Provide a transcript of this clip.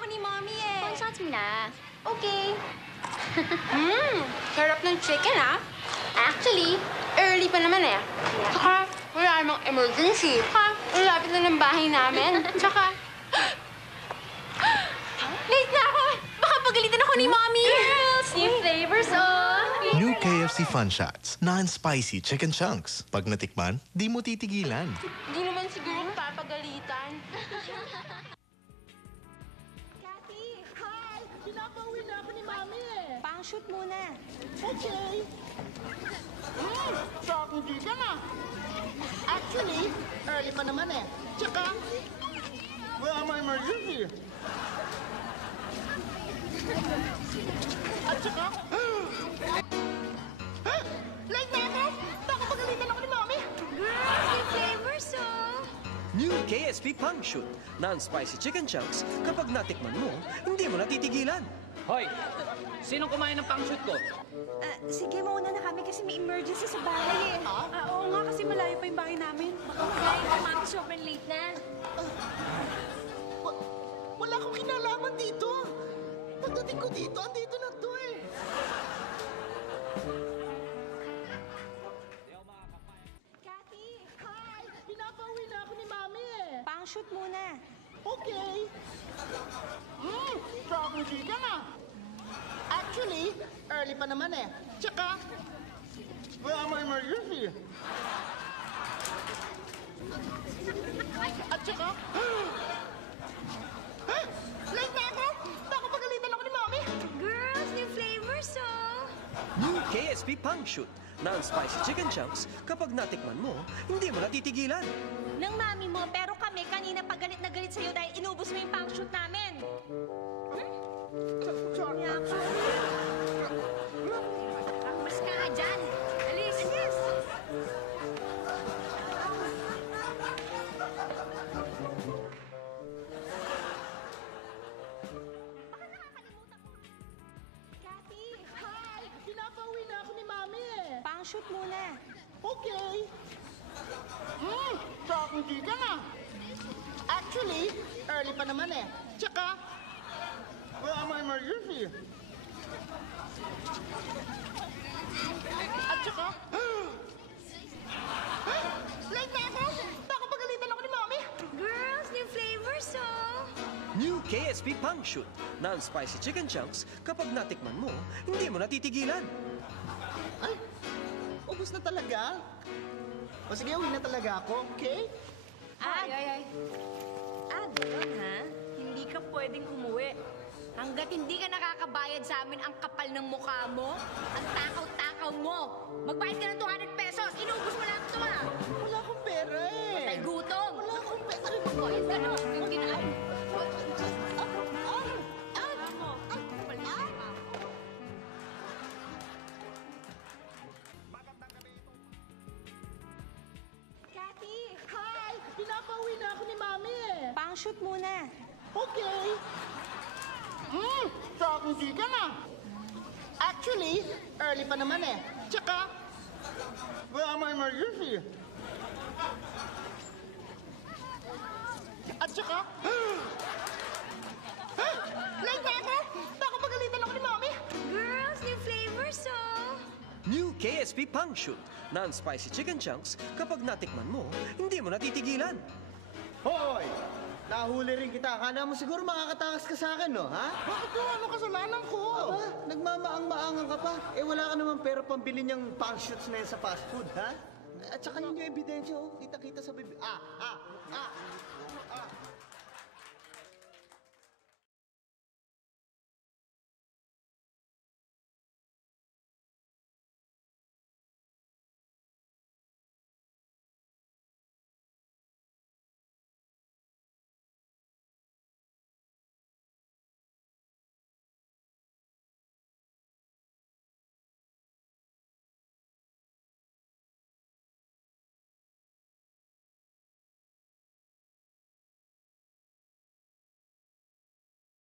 ako ni Mommy eh. Panshots mo na. Okay. Sarap ng chicken Actually, early pa naman eh. Tsaka, wala namang emergency. Malapit na ng bahay namin. Tsaka, late na ako. Baka pagalitan ako ni Mommy. Girls, new flavors, New KFC Fun Shots. Non-spicy chicken chunks. Pag natikman, di mo titigilan. Hindi naman siguro papagalitan. Cathy, hi! Pinapauwi na ako ni Mami eh. Pang-shoot muna. Okay. Shocking chicken Actually, early pa naman eh. Tsaka, wala may emergency. At tsaka, late na ako! Baka pagalitan ako ni Mami. Girls, new flavors, New KSP Pang Shoot. Non-spicy chicken chunks. Kapag natikman mo, hindi mo natitigilan. Hoy! Sinong kumain ng pang-shoot ko? Sige, mauna na kami kasi may emergency sa bahay eh. Oo nga, kasi malayo pa yung bahay namin. Baka magaling ka, Mami. Sobrang late na. Wala akong kinalaman dito. Pagdating ko dito, andito na to eh. Cathy, Hi! Pinapauwi na ako ni Mami eh. pang-shoot muna. Okay. Shocking chicken Actually, early pa naman eh. Tsaka, wala may emergency. At tsaka, late na ako! Baka pagalitan ako ni Mami. Girls, new flavors, New KSP Pang Shoot. Non-spicy chicken chunks. Kapag natikman mo, hindi mo natitigilan. Ng mami mo, pero kami kanina pa galit na galit sa'yo dahil inubos mo yung pang-shoot namin. Sorry. Mas ka nga dyan. Alis. Yes. Cathy, Hi! Pinapauwi na ako ni Mami eh. pang-shoot muna. Okay. Shocking chicken Actually, early pa naman eh. Tsaka, wala may emergency. At tsaka, late na ako! Baka pagalitan ako ni Mami. Girls, new flavors, New KSP Pang Shoot. Non-spicy chicken chunks. Kapag natikman mo, hindi mo natitigilan. Ay, ubus na talaga? O sige, uwi na talaga ako, okay? Ay. Ganun, ha? Hindi ka pwedeng umuwi. Hanggat hindi ka nakakabayad sa amin ang kapal ng mukha mo, ang takaw-takaw mo. Magbayad ka ng 200 pesos. Inubos mo lang ito, Wala akong pera eh. Tay gutom. Wala akong pera. Magbayad ka na. Yung kinain. Cathy, Hi! Pinapauwi na ako ni Mami eh. pang-shoot muna. Okay. Shocking chicken Actually, early pa naman eh. Tsaka, wala may emergency. At tsaka, late na ako! Baka pagalitan ako ni Mami. Girls, new flavors, New KSP Pang Shoot. Non-spicy chicken chunks. Kapag natikman mo, hindi mo natitigilan. Hoy! Nahuli rin kita. Akala mo siguro makakatakas ka sa akin, no? Ha? Bakit yung ano kasalanan ko? Aba, nagmamaang-maangan ka pa. Eh, wala ka naman pera pambili niyang pang-shoots na yan sa fast food, ha? At saka yun yung ebidensya, oh. Kita-kita sa bibig.